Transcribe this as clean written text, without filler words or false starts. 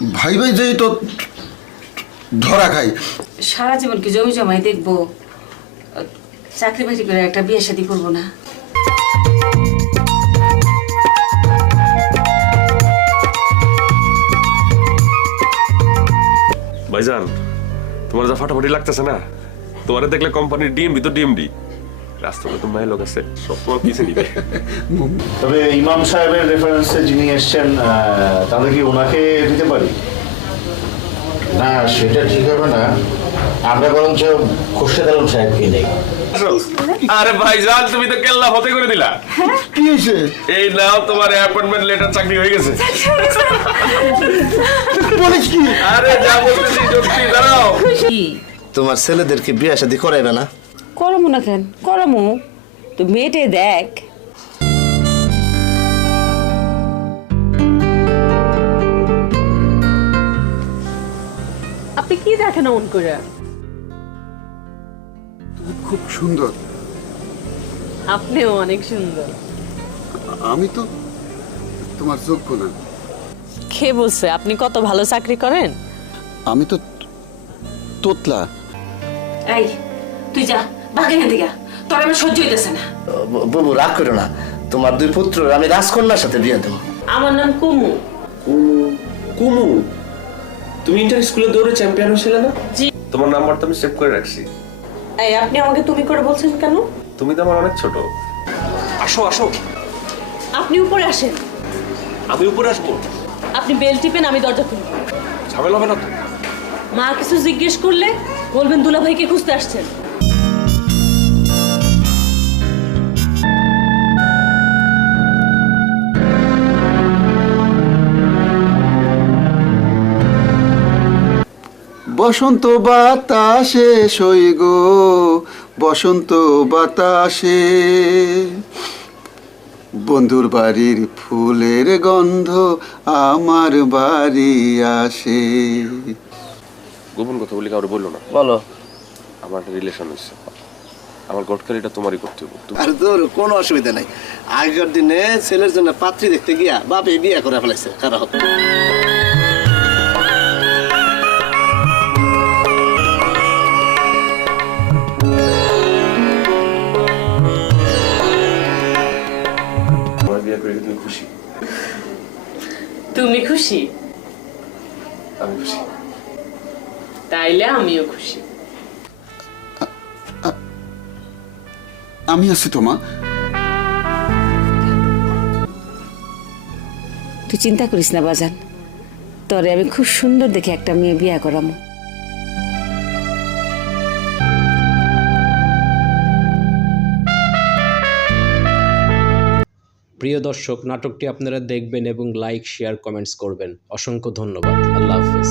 ভাই ভাই যেই তো ধরা খাই। সারা জীবন কি জমি জমাই দেখবো? চাকরি বাকরি করে একটা বিয়ে শাদী করবো না? ভাইজান, তোমার যা ফাটাফাটি লাগতেছে না, তোমার দেখলে কোম্পানির ডিএমডি তো ডিএমডি, রাস্তাতে তো মায়ের লোক আছে, সব তোমার পিছে নিবে। তবে ইমাম সাহেবের রেফারেন্সে যিনি এসছেন, তাহলে কি ওনাকে দিতে পারি? না, সেটা ঠিক হবে না। আমরা বরঞ্চ খোরশেদ আলম সাহেবকে নেই। আরে ভাইজান, তুমি তো কেল্লা হতে করে দিলা। কি হয়েছে? এই নাও তোমার অ্যাপয়েন্টমেন্ট লেটার, চাকরি হয়ে গেছে। বলিস কি? আরে যা বলতেছি সত্যি, দাঁড়াও। কি তোমার ছেলেদেরকে বিয়ে শাদী করাইবে না? করমু না কেন? করমু। তো মেয়েটে দেখ। আপনি কি দেখেন অন করে? খুব সুন্দর। আপনিও অনেক সুন্দর। আমি তো তোমার যোগ্য না। কে বলছে আপনি কত ভালো চাকরি করেন? আমি তো তোতলা। এই তুই যা, বাকি এখান থেকে। তোর আমার সহ্য হইতেছে না। বাবু রাগ করো না, তোমার দুই পুত্র আমি রাজকন্যার সাথে বিয়ে দেবো। আমার নাম কুমু। কুমু, তুমি ইন্টার স্কুলে দৌড়ে চ্যাম্পিয়ন হয়েছিলে না? জি। তোমার নাম্বারটা আমি সেভ করে রাখছি। এই আপনি আমাকে তুমি করে বলছেন কেন? তুমি তো আমার অনেক ছোট। আসো আসো, আপনি উপরে আসেন। আমি উপরে আসবো। আপনি বেল টিপেন, আমি দরজা খুলব। ঝামেলা হবে না তো? মা কিছু জিজ্ঞেস করলে বলবেন দুলা ভাইকে খুঁজতে আসছেন। বসন্ত বাতাসে সই গো, বসন্ত বাতাসে বন্ধুর বাড়ির ফুলের গন্ধ আমার বাড়ি আসে। গোপন কথা বলি কাউরে বললো না। বলো। আমার একটা রিলেশন হয়েছে, আমার গটকারিটা তোমারই করতে হবে। আর তোর কোনো অসুবিধা নাই। আগের দিনে ছেলের জন্য পাত্রী দেখতে গিয়া বাপে বিয়ে করে ফেলাইছে কারা হবে। তোমার বিয়ে করে তুমি খুশি? তুমি খুশি? আমি খুশি। তাইলে আমিও খুশি। আমি আছি তোমা। তুই চিন্তা করিস না বাজান, তোরে আমি খুব সুন্দর দেখে একটা মেয়ে বিয়া করামু। প্রিয় দর্শক, নাটকটি আপনারা দেখবেন এবং লাইক, শেয়ার, কমেন্টস করবেন। অসংখ্য ধন্যবাদ। আল্লাহ হাফেজ।